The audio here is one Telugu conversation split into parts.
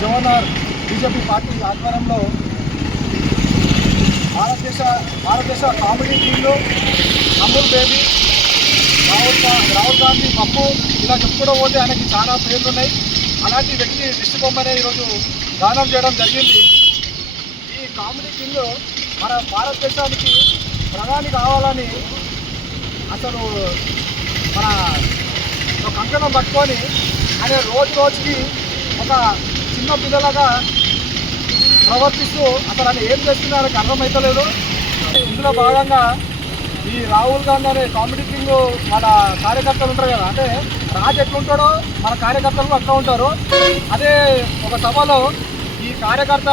జవహర్ బీజేపీ పార్టీ ఆధ్వర్యంలో భారతదేశ భారతదేశ కామెడీ టీంలో అమూల్ బేబీ రాహుల్ రాహుల్ గాంధీ పప్పు ఇలా చెప్పుకోవడం పోతే ఆయనకి చాలా పేర్లు ఉన్నాయి అలాంటి వ్యక్తి దిష్టి బొమ్మనే ఈరోజు దానం చేయడం జరిగింది. ఈ కామెడీ కింగ్ మన భారతదేశానికి ప్రధాని కావాలని అసలు మన ఒక కంకణం పట్టుకొని ఆయన రోజు రోజుకి ఒక చిన్న పిల్లలాగా ప్రవర్తిస్తూ అసలు ఆయన ఏం చేస్తున్నారని ఆయనకు అర్థమవుతలేదు ఇందులో భాగంగా ఈ రాహుల్ గాంధీ అనే కామెడీ కింగ్ మన కార్యకర్తలు ఉంటారు కదా అంటే రాజు ఎట్లుంటాడో మన కార్యకర్తలు అట్లా ఉంటారు. అదే ఒక సభలో ఈ కార్యకర్త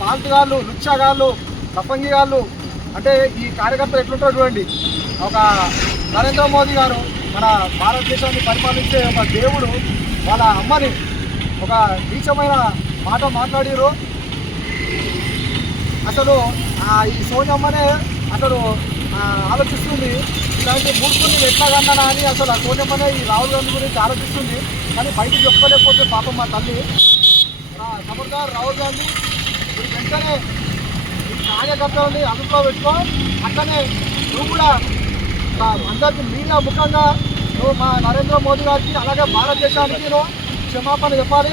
పాల్తుగాళ్ళు లుచ్చాగాళ్ళు తప్పంగిగాళ్ళు అంటే ఈ కార్యకర్తలు ఎట్లుంటారో చూడండి. ఒక నరేంద్ర మోదీ గారు మన భారతదేశాన్ని పరిపాలించే ఒక దేవుడు వాళ్ళ అమ్మని ఒక నీచమైన మాట మాట్లాడారు అసలు ఈ సోనియమ్మనే అసలు ఆలోచిస్తుంది. ఇలాంటి మూర్ఖుని ఎట్లా కన్నానా అని అసలు ఆ సోనియమ్మనే ఈ రాహుల్ గాంధీ గురించి ఆలోచిస్తుంది. కానీ బయటకు చెప్పుకోలేకపోతే పాపం మా తల్లి. రా- రాహుల్ గాంధీ వెంటనే కార్యకర్తలని అదుపులో పెట్టుకో అట్లనే నువ్వు కూడా అందరికీ మీడియా ముఖంగా నువ్వు మా నరేంద్ర మోదీ గారికి అలాగే భారతదేశానికి నువ్వు క్షమాపణ చెప్పాలి.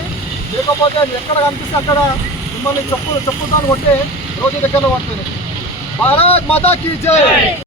లేకపోతే ఎక్కడ కనిపిస్తే అక్కడ మిమ్మల్ని చెప్పు చెప్పుతాను కొట్టి రోజు దగ్గరలో పడుతుంది. భారత్ మాతా కీ జై!